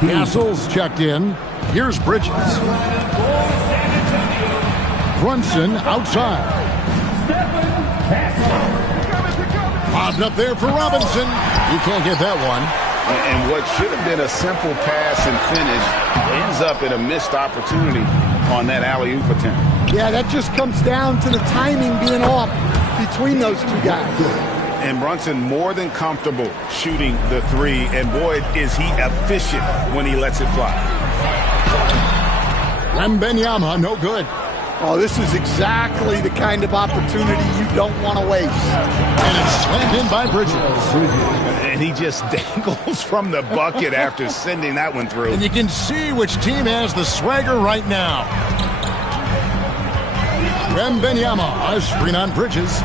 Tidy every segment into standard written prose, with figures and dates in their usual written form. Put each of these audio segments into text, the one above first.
Castle's checked in. Here's Bridges. Brunson outside. Bobbed up there for Robinson. You can't get that one. And what should have been a simple pass and finish ends up in a missed opportunity on that alley-oop attempt. Yeah, that just comes down to the timing being off between those two guys. And Brunson more than comfortable shooting the three. And boy, is he efficient when he lets it fly. Wembanyama, no good. Oh, this is exactly the kind of opportunity you don't want to waste. And it's slammed in by Bridges. And he just dangles from the bucket after sending that one through. And you can see which team has the swagger right now. Wembanyama, a screen on Bridges.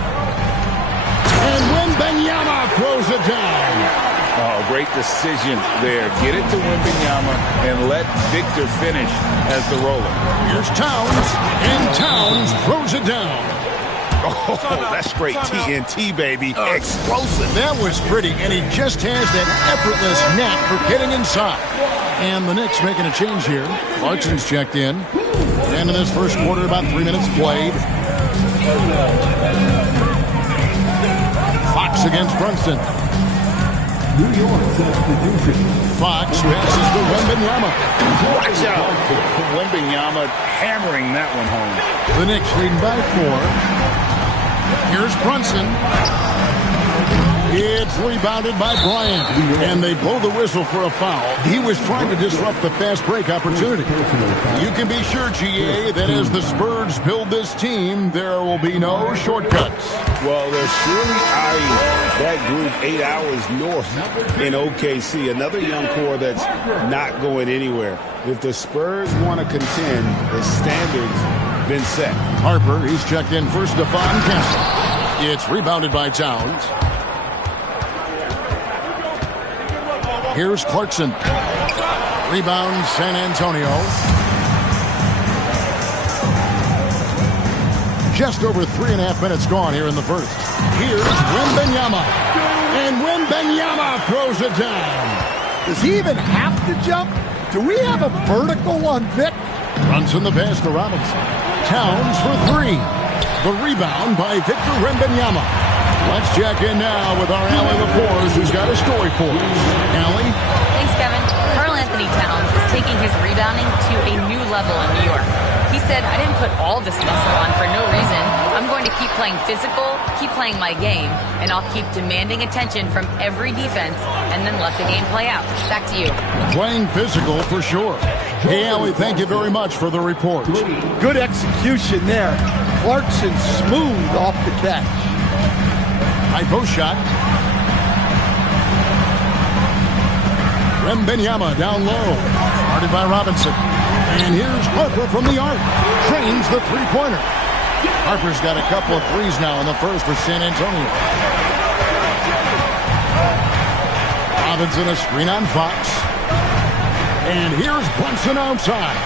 And Wembanyama throws it down. Oh, great decision there. Get it to Wembanyama and let Victor finish as the roller. Here's Towns, and Towns throws it down. Oh, that's straight TNT, baby. Explosive. That was pretty, and he just has that effortless knack for getting inside. And the Knicks making a change here. Clarkson's checked in. And in this first quarter, about 3 minutes played. Fox against Brunson. New York substitution. Fox passes to Wembanyama. Watch out. Wembanyama hammering that one home. The Knicks leading by 4. Here's Brunson. It's rebounded by Bryant. And they blow the whistle for a foul. He was trying to disrupt the fast break opportunity. You can be sure, GA, that as the Spurs build this team, there will be no shortcuts. Well, they're surely eyeing that group 8 hours north in OKC. Another young core that's not going anywhere. If the Spurs want to contend, the standard's been set. Harper, he's checked in for Stephon Castle. It's rebounded by Towns. Here's Clarkson. Rebound, San Antonio. Just over 3.5 minutes gone here in the first. Here's Wembanyama. And Wembanyama throws it down. Does he even have to jump? Do we have a vertical on Vic? Runs in the pass to Robinson. Towns for 3. The rebound by Victor Wembanyama. Let's check in now with our Allie LaForce, who's got a story for us. Allie? Thanks, Kevin. Karl Anthony Towns is taking his rebounding to a new level in New York. He said, I didn't put all this muscle on for no reason. I'm going to keep playing physical, keep playing my game, and I'll keep demanding attention from every defense and then let the game play out. Back to you. Playing physical for sure. Hey, Allie, thank you very much for the report. Good execution there. Clarkson smooth off the catch. High post shot. Wembanyama down low. Guarded by Robinson. And here's Harper from the arc. Trains the three-pointer. Harper's got a couple of threes now in the first for San Antonio. Robinson a screen on Fox. And here's Brunson outside.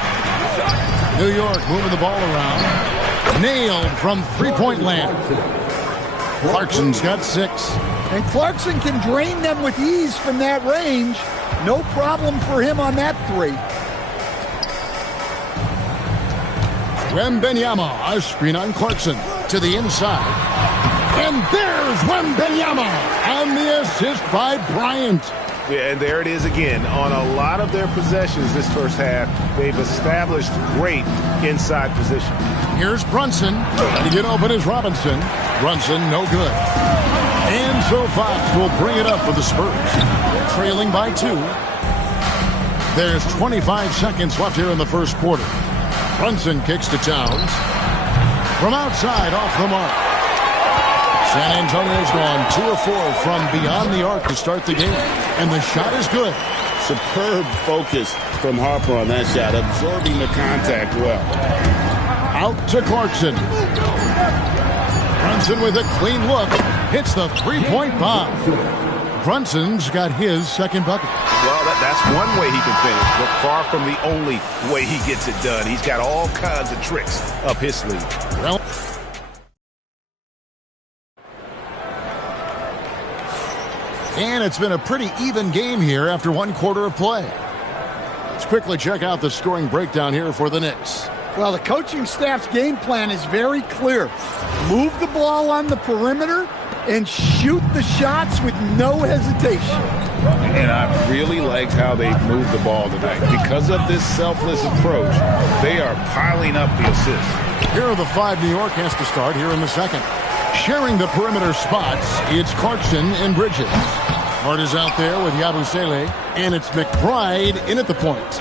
New York moving the ball around. Nailed from three-point land. Clarkson's got 6. And Clarkson can drain them with ease from that range. No problem for him on that 3. Wembanyama, a screen on Clarkson to the inside. And there's Wembanyama on the assist by Bryant. Yeah, and there it is again. On a lot of their possessions this first half, they've established great inside position. Here's Brunson. To get open is Robinson. Brunson, no good. And so Fox will bring it up for the Spurs. Trailing by 2. There's 25 seconds left here in the first quarter. Brunson kicks to Towns. From outside, off the mark. San Antonio's gone 2 of 4 from beyond the arc to start the game. And the shot is good. Superb focus from Harper on that shot, absorbing the contact well. Out to Clarkson. Brunson with a clean look. Hits the three-point bomb. Brunson's got his second bucket. Well, that's one way he can finish, but far from the only way he gets it done. He's got all kinds of tricks up his sleeve. Well, and it's been a pretty even game here after 1 quarter of play. Let's quickly check out the scoring breakdown here for the Knicks. Well, the coaching staff's game plan is very clear. Move the ball on the perimeter and shoot the shots with no hesitation. And I really liked how they moved the ball tonight. Because of this selfless approach, they are piling up the assists. Here are the 5 New York has to start here in the second. Sharing the perimeter spots, it's Clarkson and Bridges. Hart is out there with Yabusele, and it's McBride in at the point.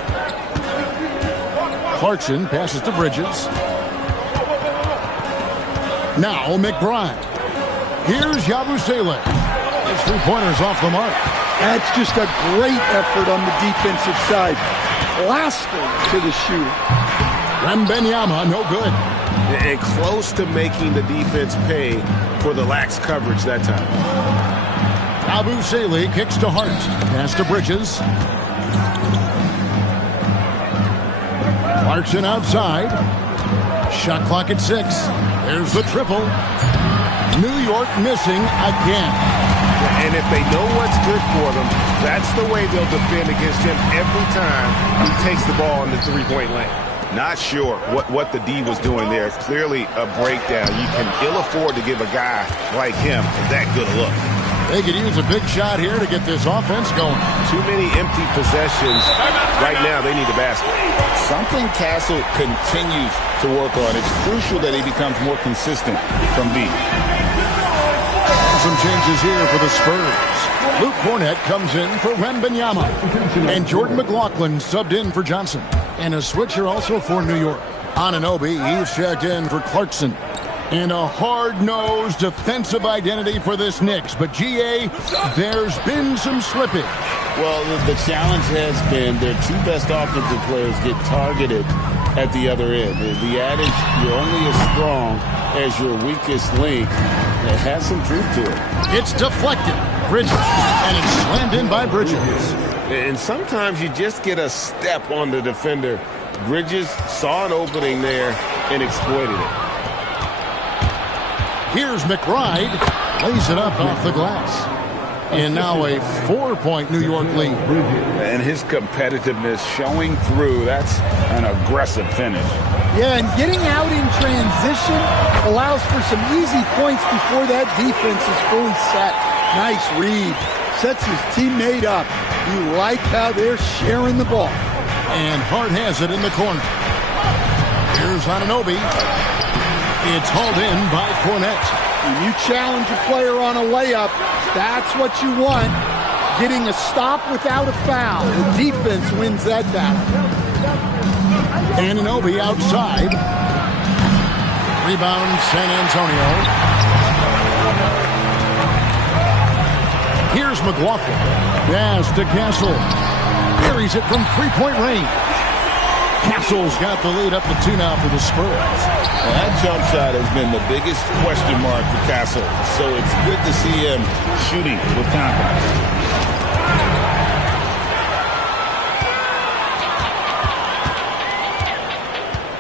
Clarkson passes to Bridges. Now McBride. Here's Yabusele. His three-pointers off the mark. That's just a great effort on the defensive side. Plastered to the shooter. Wembanyama, no good. And close to making the defense pay for the lax coverage that time. Yabusele kicks to Hart. Pass to Bridges. Clarkson outside. Shot clock at 6. There's the triple. New York missing again. And if they know what's good for them, that's the way they'll defend against him every time he takes the ball in the three-point lane. Not sure what the D was doing there. Clearly a breakdown. You can ill afford to give a guy like him that good a look. They could use a big shot here to get this offense going. Too many empty possessions. Right now, they need a basket. Something Castle continues to work on. It's crucial that he becomes more consistent from deep. Some changes here for the Spurs. Luke Cornett comes in for Wembanyama. And Jordan McLaughlin subbed in for Johnson. And a switcher also for New York. Anunoby, he's checked in for Clarkson. And a hard-nosed defensive identity for this Knicks. But, G.A., there's been some slippage. Well, the challenge has been their 2 best offensive players get targeted at the other end. The adage, you're only as strong as your weakest link, it has some truth to it. It's deflected. Bridges. And it's slammed in by Bridges. And sometimes you just get a step on the defender. Bridges saw an opening there and exploited it. Here's McBride. Lays it up off the glass. And now a 4-point New York lead. And his competitiveness showing through. That's an aggressive finish. Yeah, and getting out in transition allows for some easy points before that defense is fully set. Nice read. Sets his teammate up. You like how they're sharing the ball. And Hart has it in the corner. Here's Anunoby. It's hauled in by Cornett. When you challenge a player on a layup, that's what you want. Getting a stop without a foul. The defense wins that battle. Anunoby outside. Rebound San Antonio. Here's McLaughlin. Pass to Castle. Carries it from three-point range. Castle's got the lead up to 2 now for the Spurs. Well, that jump shot has been the biggest question mark for Castle, so it's good to see him shooting with confidence.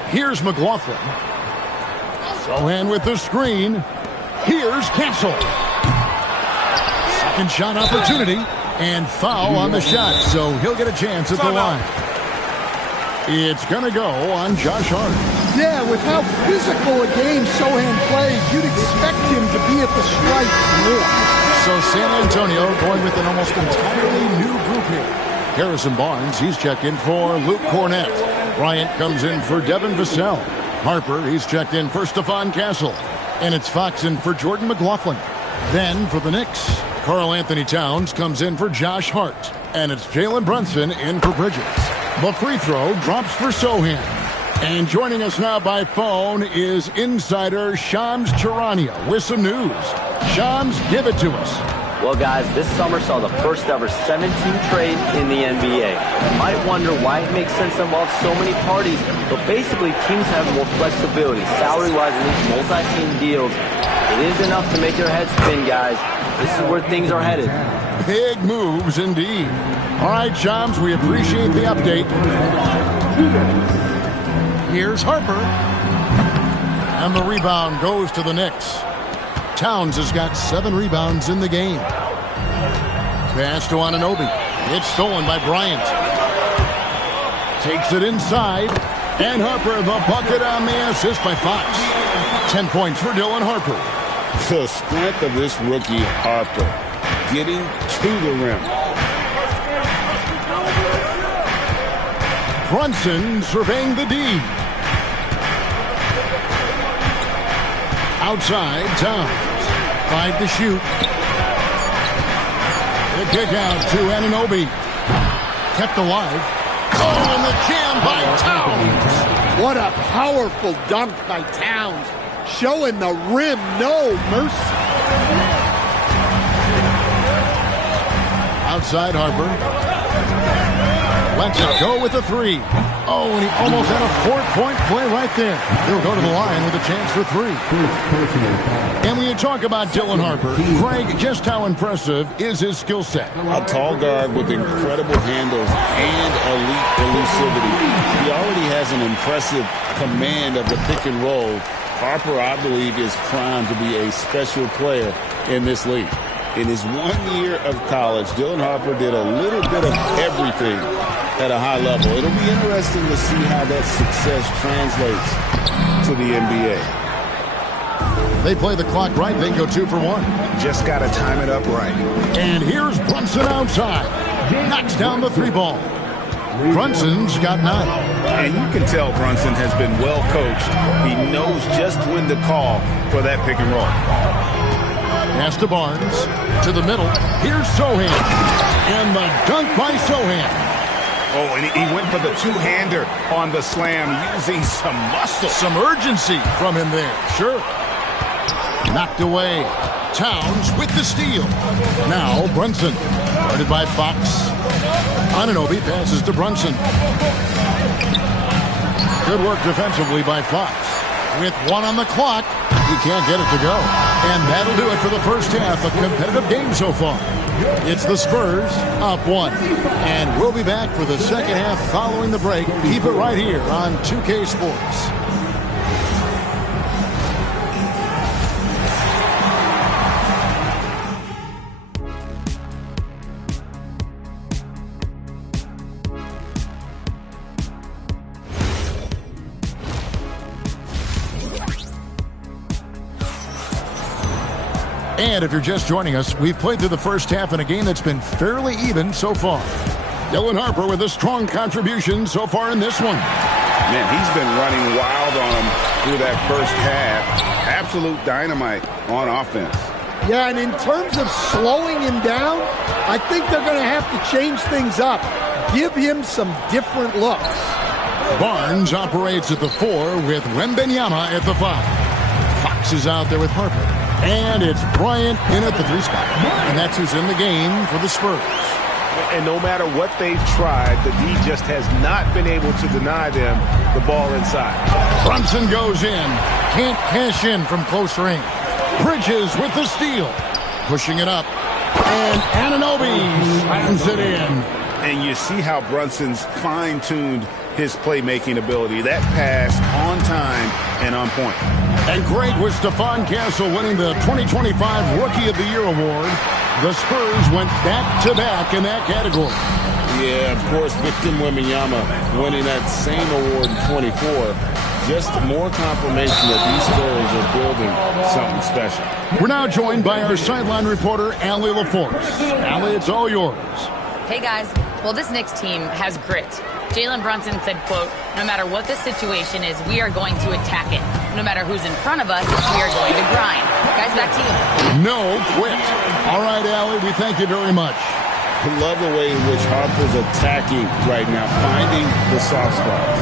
Here's McLaughlin. Sohan with the screen. Here's Castle. Second shot opportunity, and foul on the shot, so he'll get a chance at the line. It's going to go on Josh Hart. Yeah, with how physical a game Sohan plays, you'd expect him to be at the stripe more. So San Antonio going with an almost entirely new group here. Harrison Barnes, he's checked in for Luke Cornett. Bryant comes in for Devin Vassell. Harper, he's checked in for Stephon Castle. And it's Fox in for Jordan McLaughlin. Then for the Knicks, Karl Anthony Towns comes in for Josh Hart. And it's Jalen Brunson in for Bridges. The free throw drops for Sohan. And joining us now by phone is insider Shams Charania with some news. Shams, give it to us. Well, guys, this summer saw the first ever 7-team trade in the NBA. You might wonder why it makes sense to involve so many parties, but basically teams have more flexibility, salary-wise, in these multi-team deals. It is enough to make your head spin, guys. This is where things are headed. Big moves indeed. All right, Shams, we appreciate the update. Here's Harper. And the rebound goes to the Knicks. Towns has got 7 rebounds in the game. Pass to Anunoby. It's stolen by Bryant. Takes it inside. And Harper, the bucket on the assist by Fox. 10 points for Dylan Harper. The strength of this rookie, Harper, getting to the rim. Brunson surveying the D. Outside, Towns. 5 to shoot. The kick out to Anunoby. Kept alive. Oh, and the jam by Towns. What a powerful dunk by Towns. Showing the rim no mercy. Outside Harper. Lets it go with a 3. Oh, and he almost had a 4-point play right there. He'll go to the line with a chance for 3. And when you talk about Dylan Harper, Greg, just how impressive is his skill set? A tall guard with incredible handles and elite elusivity. He already has an impressive command of the pick and roll. Harper, I believe, is primed to be a special player in this league. In his 1 year of college, Dylan Harper did a little bit of everything at a high level. It'll be interesting to see how that success translates to the NBA. They play the clock right. They go 2 for 1. Just got to time it up right. And here's Brunson outside. Knocks down the 3 ball. Brunson's got 9. And you can tell Brunson has been well coached. He knows just when to call for that pick and roll. Pass to Barnes. To the middle. Here's Sohan. And the dunk by Sohan. Oh, and he went for the two-hander on the slam, using some muscle. Some urgency from him there. Sure. Knocked away. Towns with the steal. Now Brunson. Guarded by Fox. Anunoby passes to Brunson. Good work defensively by Fox. With 1 on the clock, he can't get it to go. And that'll do it for the first half. A competitive game so far. It's the Spurs up 1. And we'll be back for the second half following the break. Keep it right here on 2K Sports. And if you're just joining us, we've played through the first half in a game that's been fairly even so far. Dylan Harper with a strong contribution so far in this one. Man, he's been running wild on him through that first half. Absolute dynamite on offense. Yeah, and in terms of slowing him down, I think they're going to have to change things up. Give him some different looks. Barnes operates at the 4 with Wembanyama at the 5. Fox is out there with Harper. And it's Bryant in at the 3 spot. And that's who's in the game for the Spurs. And no matter what they've tried, the D just has not been able to deny them the ball inside. Brunson goes in. Can't cash in from close range. Bridges with the steal. Pushing it up. And Anunoby slams it in. And you see how Brunson's fine-tuned his playmaking ability. That pass on time and on point. And great with Stephon Castle winning the 2025 Rookie of the Year award. The Spurs went back-to-back in that category. Yeah, of course, Victor Wembanyama winning that same award in 24. Just more confirmation that these Spurs are building something special. We're now joined by our sideline reporter, Allie LaForce. Allie, it's all yours. Hey, guys. Well, this Knicks team has grit. Jalen Brunson said, quote, no matter what the situation is, we are going to attack it. No matter who's in front of us, we are going to grind. Guys, back to you. No quit. All right, Allie, we thank you very much. I love the way in which Harper's attacking right now, finding the soft spots.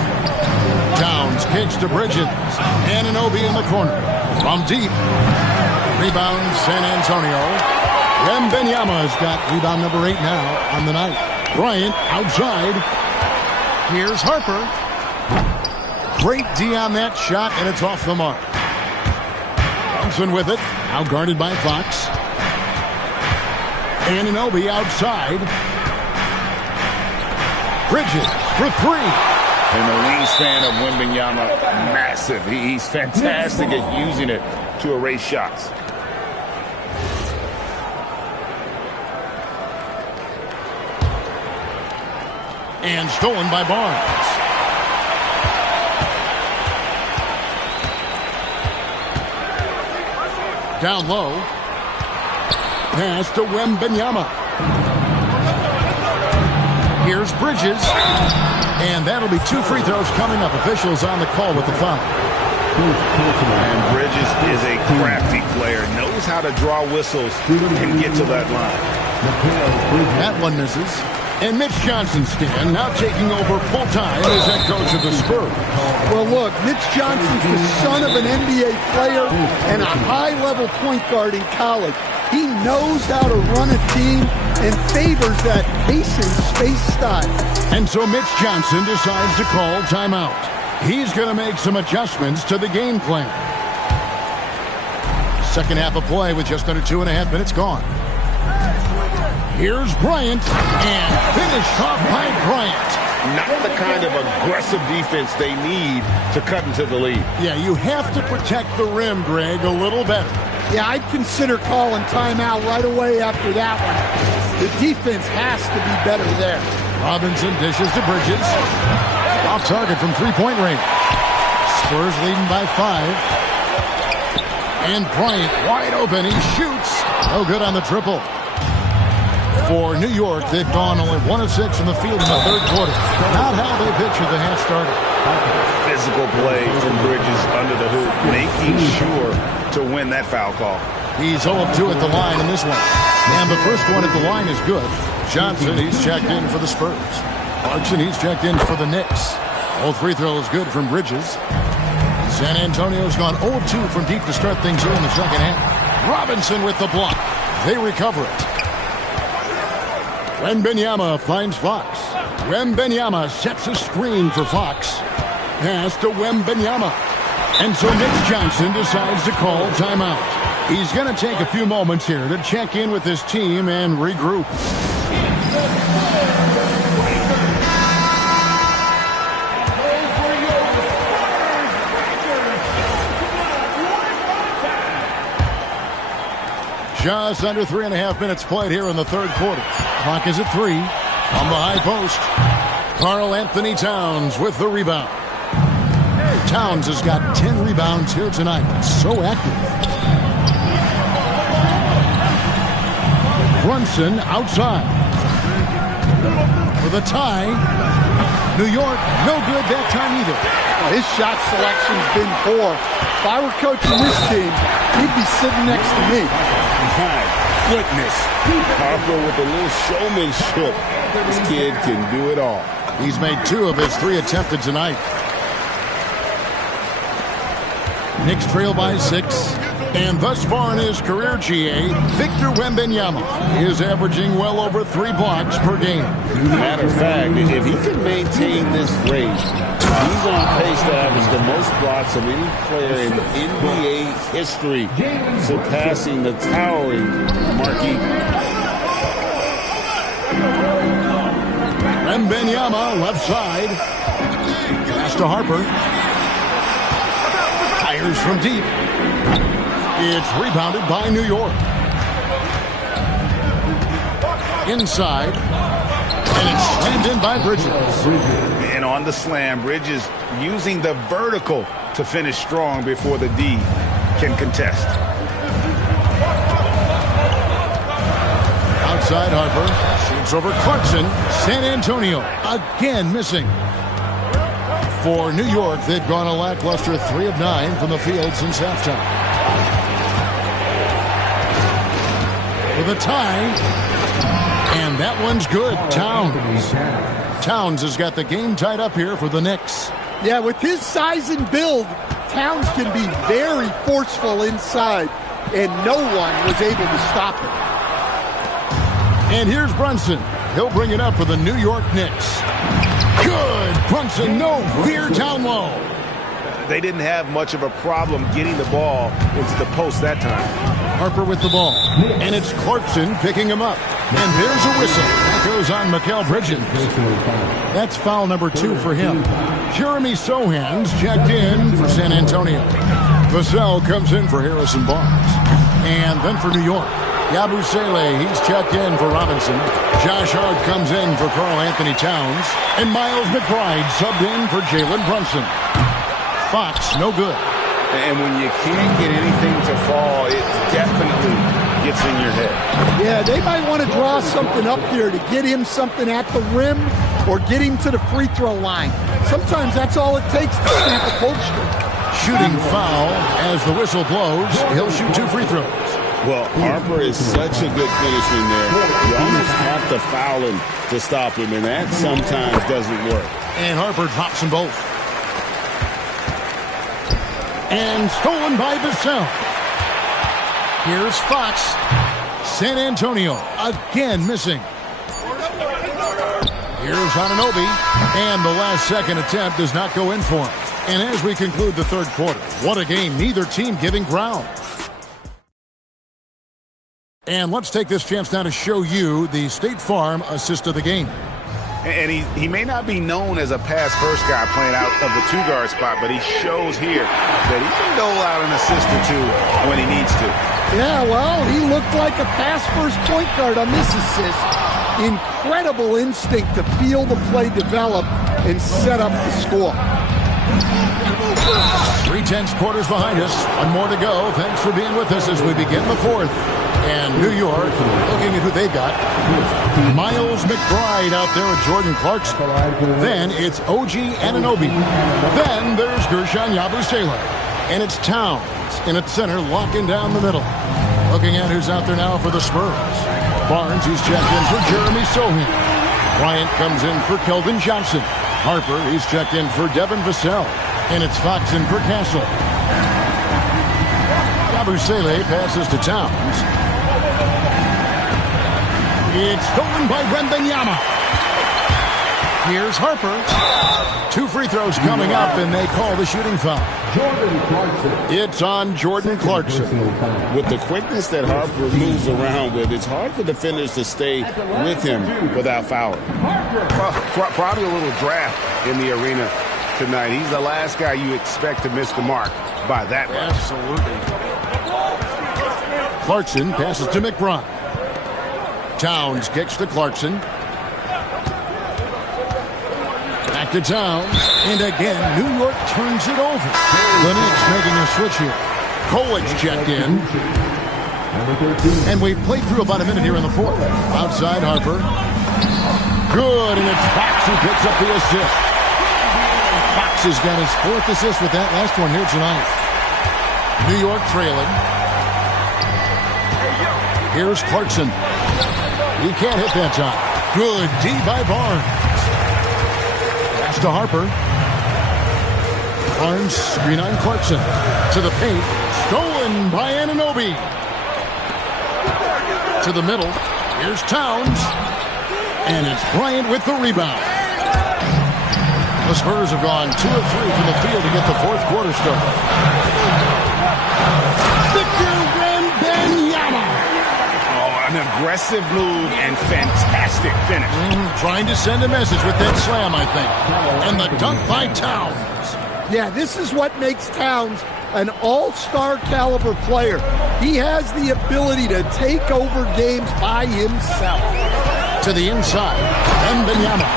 Towns kicks to Bridges. Anunoby in the corner. From deep. Rebound, San Antonio. Wembanyama's got rebound number 8 now on the night. Bryant outside. Here's Harper. Great D on that shot, and it's off the mark. Thompson with it. Now guarded by Fox. Anunoby outside. Bridges for 3. And the wingspan of Wembanyama, massive. He's fantastic at using it to erase shots. And stolen by Barnes. Down low. Pass to Wembanyama. Here's Bridges. And that'll be 2 free throws coming up. Officials on the call with the foul. And Bridges is a crafty player. Knows how to draw whistles and get to that line. That one misses. And Mitch Johnson's stand now taking over full-time as head coach of the Spurs. Well, look, Mitch Johnson's the son of an NBA player and a high-level point guard in college. He knows how to run a team and favors that pace and space style. And so Mitch Johnson decides to call timeout. He's going to make some adjustments to the game plan. Second half of play with just under 2.5 minutes gone. Here's Bryant, and finished off by Bryant. Not the kind of aggressive defense they need to cut into the lead. Yeah, you have to protect the rim, Greg, a little better. Yeah, I'd consider calling timeout right away after that one. The defense has to be better there. Robinson dishes to Bridges. Off target from three-point range. Spurs leading by 5. And Bryant wide open. He shoots. No good on the triple. For New York, they've gone only 1 of 6 from the field in the third quarter. Not how they pictured the half started. Physical play from Bridges under the hoop, making sure to win that foul call. He's 0 of 2 at the line in this one. And the first one at the line is good. Johnson, he's checked in for the Spurs. Clarkson, he's checked in for the Knicks. All free throws good from Bridges. San Antonio's gone 0 of 2 from deep to start things here in the second half. Robinson with the block. They recover it. Wembanyama finds Fox. Wembanyama sets a screen for Fox. Pass to Wembanyama. And so Mitch Johnson decides to call timeout. He's going to take a few moments here to check in with his team and regroup. Just under 3.5 minutes played here in the third quarter. Clock is at 3. From the high post, Karl Anthony Towns with the rebound. Towns has got 10 rebounds here tonight. So active. Brunson outside. For the tie. New York, no good that time either. His shot selection's been poor. If I were coaching this team, he'd be sitting next to me. My goodness. Harper with a little showmanship. This kid can do it all. He's made 2 of his 3 attempted tonight. Knicks trail by 6. And thus far in his career, GA, Victor Wembanyama is averaging well over 3 blocks per game. Matter of fact, if he can maintain this rate, he's on pace to average the most blocks of any player in NBA history, surpassing the towering Marquis. Wembanyama left side. Pass to Harper. Fires from deep. It's rebounded by New York. Inside. And it's slammed in by Bridges. And on the slam, Bridges using the vertical to finish strong before the D can contest. Outside Harper. Shoots over Clarkson. San Antonio again missing. For New York, they've gone a lackluster 3 of 9 from the field since halftime. For the tie. And that one's good. Towns has got the game tied up here for the Knicks. Yeah, with his size and build, Towns can be very forceful inside, and no one was able to stop him. And here's Brunson. He'll bring it up for the New York Knicks. Good. Brunson, no fear down low. They didn't have much of a problem getting the ball into the post that time. Harper with the ball. And it's Clarkson picking him up. And there's a whistle. That goes on Mikal Bridges. That's foul number 2 for him. Jeremy Sohan's checked in for San Antonio. Vassell comes in for Harrison Barnes. And then for New York, Yabusele, he's checked in for Robinson. Josh Hart comes in for Karl Anthony Towns. And Miles McBride subbed in for Jalen Brunson. Fox, no good. And when you can't get anything to fall, it definitely gets in your head. Yeah, they might want to draw something up here to get him something at the rim or get him to the free throw line. Sometimes that's all it takes to snap a cold streak. Shooting foul as the whistle blows. He'll shoot 2 free throws. Well, Harper is such a good finisher in there. You almost have to foul him to stop him, and that sometimes doesn't work. And Harper drops them both. And stolen by Vassell. Here's Fox. San Antonio again missing. Here's Anunoby. And the last second attempt does not go in for him. And as we conclude the third quarter, what a game. Neither team giving ground. And let's take this chance now to show you the State Farm assist of the game. And he may not be known as a pass-first guy playing out of the two-guard spot, but he shows here that he can dole out an assist or two when he needs to. Yeah, well, he looked like a pass-first point guard on this assist. Incredible instinct to feel the play develop and set up the score. 3/10 quarters behind us. One more to go. Thanks for being with us as we begin the fourth. And New York, looking at who they got. Miles McBride out there with Jordan Clarkson. Then it's OG Anunoby. Then there's Gershon Yabusele. And it's Towns in at center, locking down the middle. Looking at who's out there now for the Spurs. Barnes, he's checked in for Jeremy Sohan. Bryant comes in for Keldon Johnson. Harper, he's checked in for Devin Vassell. And it's Fox in for Castle. Yabusele passes to Towns. It's stolen by Wembanyama. Here's Harper. 2 free throws coming up, and they call the shooting foul. It's on Jordan Clarkson. With the quickness that Harper moves around with, it's hard for defenders to stay with him without fouling. Probably a little draft in the arena tonight. He's the last guy you expect to miss the mark by that much. Absolutely. Clarkson passes to McBride. Towns kicks to Clarkson. Back to Towns. And again, New York turns it over. The Knicks making a switch here. Cole's checked in. And we've played through about a minute here in the fourth. Outside Harper. Good, and it's Fox who picks up the assist. Fox has got his 4th assist with that last one here tonight. New York trailing. Here's Clarkson. He can't hit that time. Good D by Barnes. Pass to Harper. Barnes screen on Clarkson. To the paint. Stolen by Anunoby. To the middle. Here's Towns. And it's Bryant with the rebound. The Spurs have gone 2 of 3 from the field to get the fourth quarter started. Victor Wembanyama. An aggressive move and fantastic finish. Trying to send a message with that slam, I think. And the dunk by Towns. Yeah, this is what makes Towns an all-star caliber player. He has the ability to take over games by himself. To the inside, Wembanyama.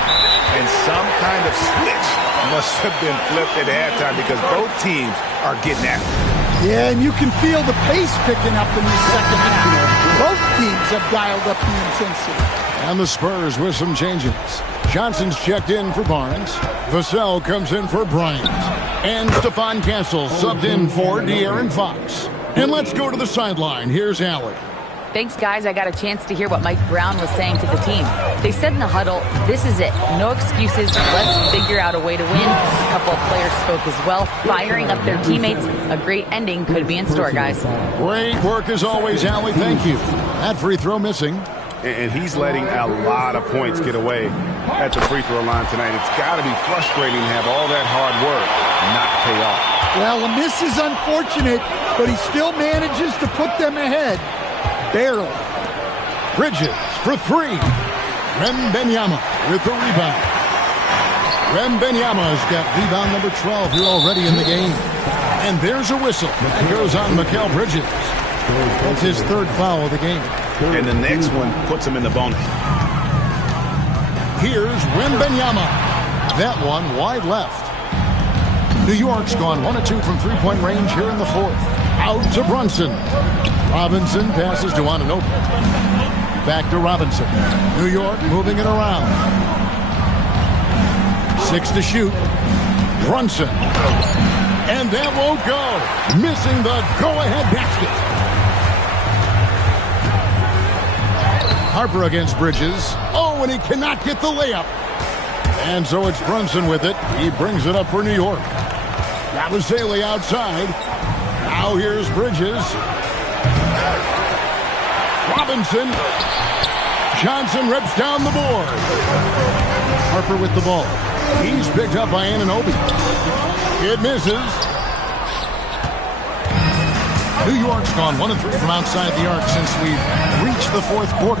And some kind of switch must have been flipped at halftime because both teams are getting after it. Yeah, and you can feel the pace picking up in the second half. Both teams have dialed up the intensity. And the Spurs with some changes. Johnson's checked in for Barnes. Vassell comes in for Bryant. And Stephon Castle subbed in for De'Aaron Fox. And let's go to the sideline. Here's Allen. Thanks, guys. I got a chance to hear what Mike Brown was saying to the team. They said in the huddle, this is it. No excuses. Let's figure out a way to win. A couple of players spoke as well, firing up their teammates. A great ending could be in store, guys. Great work as always, Allie. Thank you. That free throw missing. And he's letting a lot of points get away at the free throw line tonight. It's got to be frustrating to have all that hard work not pay off. Well, a miss is unfortunate, but he still manages to put them ahead. Barely. Bridges for 3. Wembanyama with the rebound. Wembanyama's got rebound number 12 here already in the game. And there's a whistle. That goes on Mikal Bridges. That's his third foul of the game. And the next one puts him in the bonus. Here's Wembanyama. That one wide left. New York's gone 1 of 2 from three-point range here in the fourth. Out to Brunson. Robinson passes to Anunoby. Back to Robinson. New York moving it around. 6 to shoot. Brunson. And that won't go. Missing the go-ahead basket. Harper against Bridges. Oh, and he cannot get the layup. And so it's Brunson with it. He brings it up for New York. Yabusele outside. Now here's Bridges. Robinson. Johnson rips down the board. Harper with the ball. He's picked up by Anunoby. It misses. New York's gone 1 of 3 from outside the arc since we've reached the fourth quarter.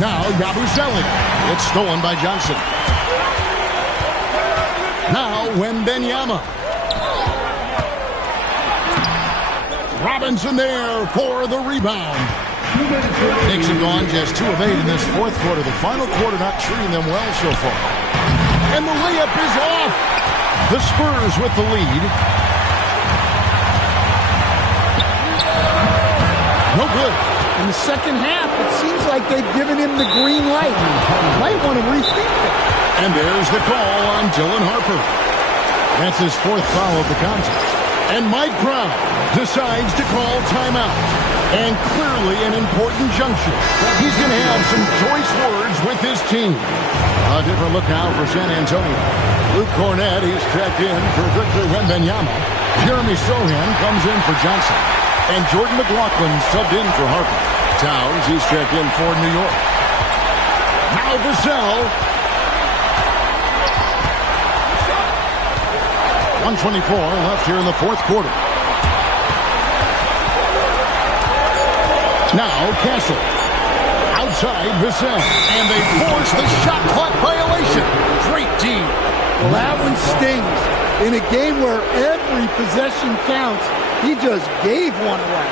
Now Yabusele. It's stolen by Johnson. Now Wembanyama. Robinson there for the rebound. Knicks have gone just 2 of 8 in this fourth quarter. The final quarter not treating them well so far. And the layup is off. The Spurs with the lead. No good. In the second half, it seems like they've given him the green light. Might want to rethink that. And there's the call on Dylan Harper. That's his 4th foul of the contest. And Mike Brown decides to call timeout. And clearly an important juncture. He's going to have some choice words with his team. A different look now for San Antonio. Luke Cornett, he's checked in for Victor Wembanyama. Jeremy Sohan comes in for Johnson. And Jordan McLaughlin subbed in for Harper. Towns, he's checked in for New York. Now Vassell. 1:24 left here in the fourth quarter. Now Castle. Outside Vassell. And they force the shot clock violation. Great team. Well, that one stings. In a game where every possession counts, he just gave one away.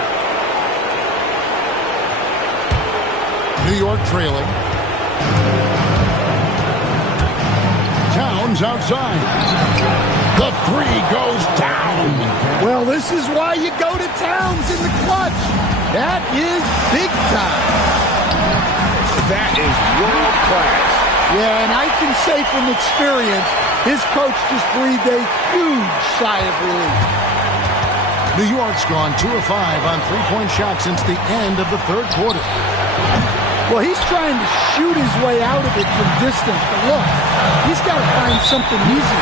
New York trailing. Towns outside. The 3 goes down. Well, this is why you go to Towns in the clutch. That is big time. That is world class. Yeah, and I can say from experience, his coach just breathed a huge sigh of relief. New York's gone 2 of 5 on three-point shots since the end of the third quarter. Well, he's trying to shoot his way out of it from distance, but look, he's got to find something easy.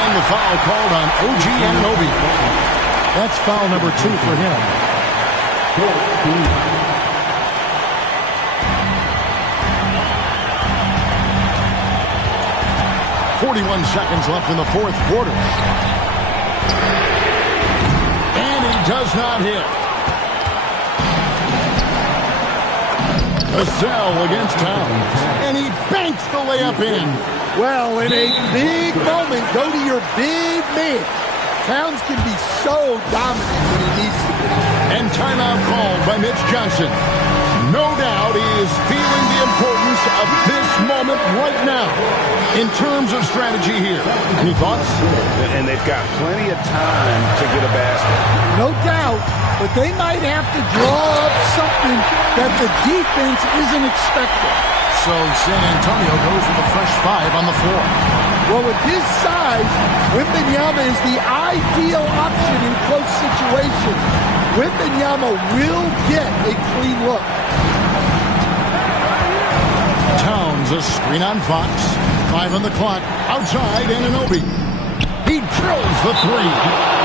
And the foul called on OG Anunoby. That's foul number 2 for him. 41 seconds left in the fourth quarter. And he does not hit. Vassell against Towns. And he banks the layup in. Well, in a big moment, go to your big man. Towns can be so dominant when he needs to be. And timeout called by Mitch Johnson. No doubt he is feeling the importance of this moment right now in terms of strategy here. Any thoughts? And they've got plenty of time to get a basket. No doubt, but they might have to draw up something that the defense isn't expecting. So San Antonio goes with a fresh 5 on the floor. Well, with his size, Wembanyama is the ideal option in close situations. Wembanyama will get a clean look. Towns, a screen on Fox. 5 on the clock. Outside, Anunoby. He drills the 3.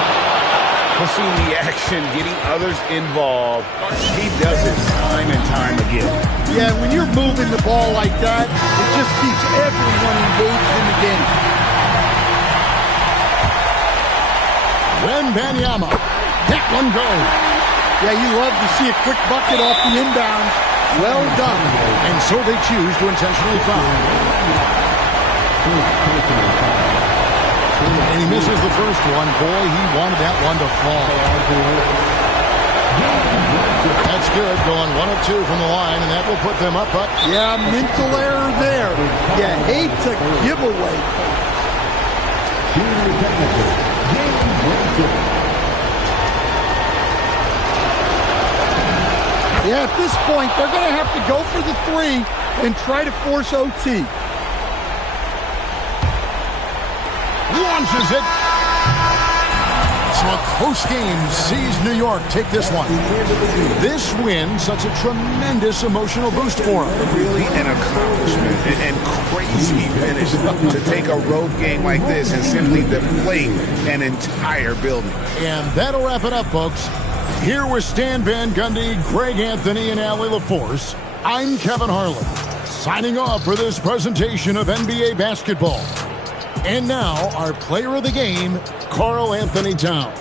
Seeing the action, getting others involved. He does it time and time again. Yeah, when you're moving the ball like that, it just keeps everyone engaged in the game. Wembanyama. That one goes. Yeah, you love to see a quick bucket off the inbound. Well done. And so they choose to intentionally foul. And he misses the first one. Boy, he wanted that one to fall. That's good, going 1 of 2 from the line, and that will put them up. But yeah, mental error there. You hate to give away. Yeah, at this point, they're going to have to go for the 3 and try to force OT. Launches it. So a close game sees New York take this one. This win, such a tremendous emotional boost for them. Really an accomplishment and crazy finish to take a road game like this and simply deflate an entire building. And that'll wrap it up, folks. Here with Stan Van Gundy, Greg Anthony, and Allie LaForce, I'm Kevin Harlan, signing off for this presentation of NBA basketball. And now, our player of the game, Karl Anthony Towns.